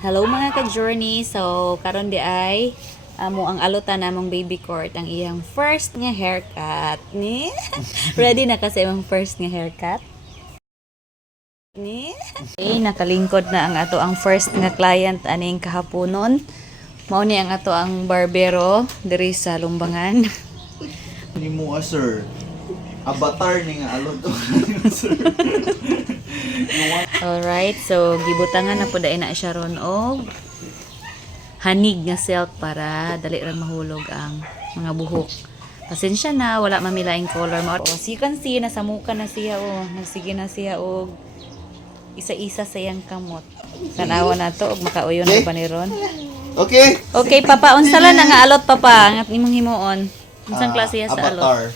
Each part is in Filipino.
Hello mga ka-journey. So, karon di ay amo ang alutan namong baby court ang iyang first nga haircut ni. Ready na kasi ang first nga haircut ni. Okay, nakalingkod na ang ato ang first nga client aning kahaponon. Mao ni ang ato ang barbero diri sa Lumbangan. Ni mo sir. Avatar ni nga alot sir. Alright, so gibutangan na po na siya ron og hanig nga silk para dali ra mahulog ang mga buhok. Pasensya na, wala mamilaing color. As you can see, nasamukan na siya nagsige na siya og isa-isa sa iyang kamot. Tanawa na to og makauyon na pa ni ron. Okay. Okay, papa, unsa lang na nga alot papa, ang imong himuon. Unsang klase sa alot? Avatar.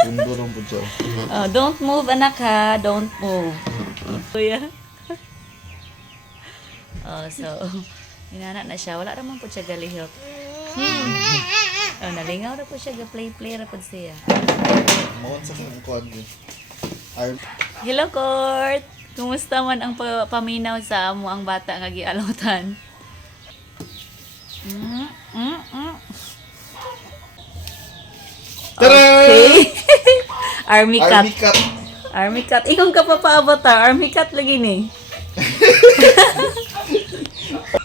Bundurong po siya. Oh, don't move anak ha, don't move. Kuya. Oh, so inana na siya, wala ra man po siya galihok. Oh, nalingaw ra po siya, ga-play ra po siya. Mawon sa kong kuan ni. Hello, Court! Kumusta man ang paminaw sa amo ang bata nga gialutan? Okay. Army cut. Army cut. Army cut. Ikong ka pa avatar. Army cut lagi ni.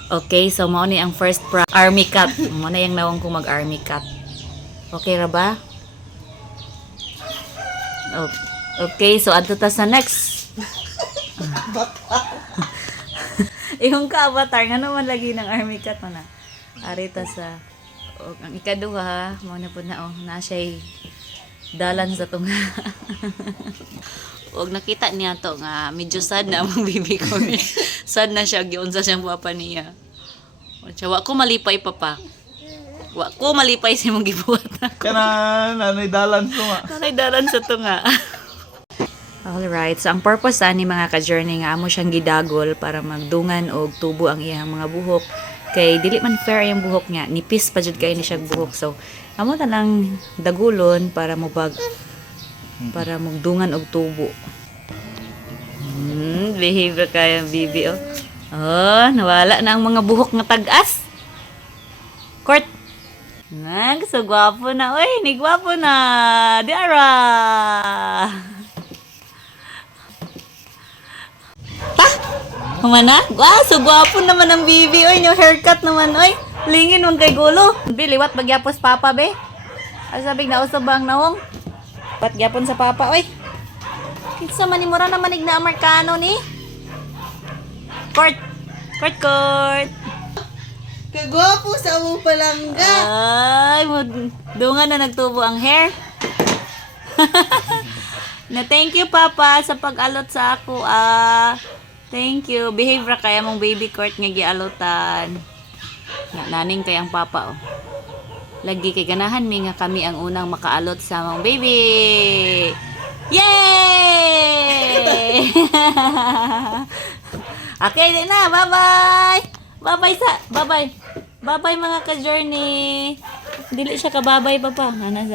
Okay, so mao ni ang first army cut. Mao na yung nawang ko mag-army cut. Okay ra ba? Okay, so adto ta sa next. Ikong ka avatar nga naman lagi ng army cut mo na. Ari ta sa ang ikaduha, mao na pud na na siya dalan sa tunga. Og nakita niya to nga medyo sad na ang bibi ko. Sad na siya giunsa siyang papa niya. O wa ko malipay papa. Wa ko malipay sa imong gibuhat nako. Kana nanay dalan so nga. Nanay dalan sa tunga. Alright, so ang purpose ani mga ka-journey nga amo siyang gidagol para magdungan og tubo ang iyang mga buhok. Kay dili man fair yung buhok niya, nipis pa jud kay ni siya buhok. So amo ta lang dagulon para para magdungan og tubo. Behave kaya bibi oh. Oh, nawala na ang mga buhok nga tag-as. Court. Nag so gwapo na oy, ni gwapo na. Diara. Humana? Wow, so gwapo naman ang bibi. Oy, yung haircut naman. Oy, lingin mong kay gulo. Biliwat magyapos papa, be. Ay, sabig na usab ang nawong. Pat gyapon sa papa, oy. Kitsa manimura naman igna Amerikano ni. Court. Court. Kagwapo sa mong palangga. Ay, dungan na nagtubo ang hair. Na thank you, papa, sa pag-alot sa ako. Thank you. Behave ra kaya mong baby court nga gialutan. Naning kay ang papa oh. Lagi kay ganahan mi nga kami ang unang makaalot sa mong baby. Yay! Okay din na. Bye-bye. Bye-bye. Bye-bye mga ka-journey. Dili siya ka bye-bye papa. Ana sa